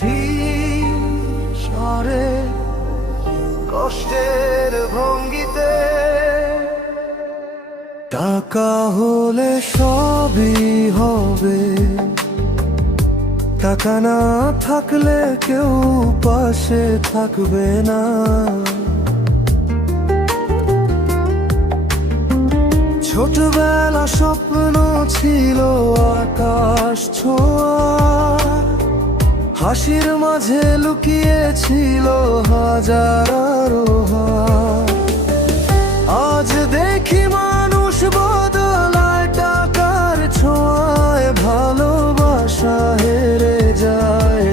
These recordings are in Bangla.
ধীরে কষ্টের ভঙ্গিতে টাকা হলে সবই হবে, টাকা না থাকলে কেউ পাশে থাকবে না। ছোটবেলা স্বপ্ন ছিল আকাশ ছোঁয়া, হাসির মাঝে লুকিয়েছিল হাজার আরোহণ। আজ দেখি মানুষ বদলায় টাকার ছোঁয়ায়, ভালোবাসা হেরে যায়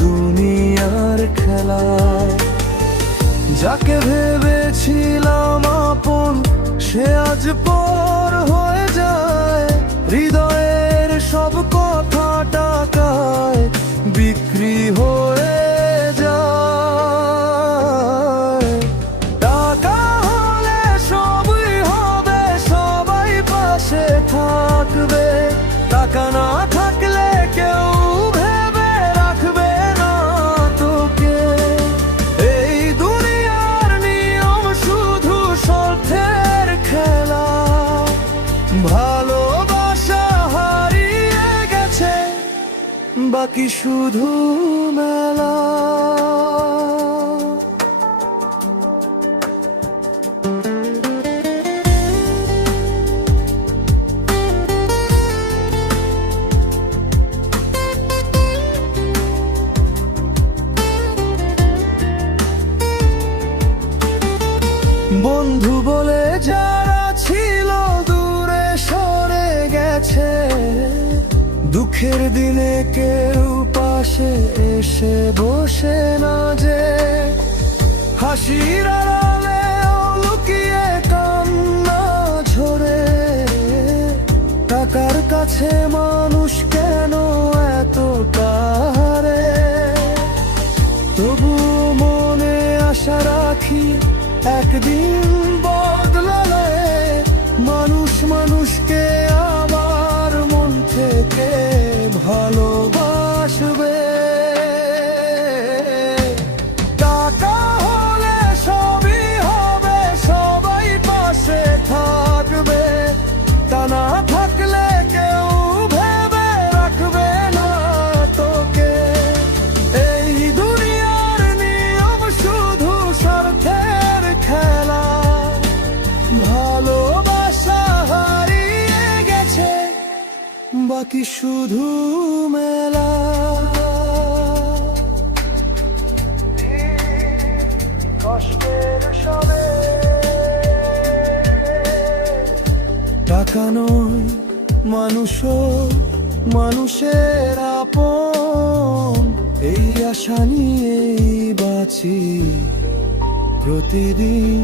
দুনিয়ার খেলায়। যাকে ভেবেছিলাম আপন সে আজ পর হয়ে যায়, হৃদয়ের সব কথা টাকায় বিক্রি হয়ে যায়। টাকা হলে সবই হবে, সবাই পাশে থাকবে, টাকা না থাকলে কেউ ভেবে রাখবে না তোকে। এই দুনিয়ার নিয়ম শুধু স্বার্থের খেলা, ভালোবাসা হারিয়ে গেছে, বাকি শুধু মেলা। বন্ধু বলে যারা ছিল দূরে সরে গেছে, দুঃখের দিনে কেউ পাশে এসে বসে না যে, হাসির আড়ালে লুকিয়ে কান্না ঝরে। টাকার কাছে মানুষ কেন এতটা হারে, তবু মনে আশা রাখি একদিন বদলালে মানুষ মানুষকে আবার মন থেকে ভালোবাসবে। টাকা হলে সবই হবে, সবাই পাশে থাকবে, তা না থাকলে কেউ ভেবে রাখবে না তোকে। এই দুনিয়ার নিয়ম শুধু স্বার্থের খেলা, ভালোবাসা হারিয়ে গেছে, বাকি শুধু মেলা। কষ্টের সবে টাকা নয় মানুষও মানুষের আপন, এই আশা নিয়েই বাঁচি প্রতিদিন।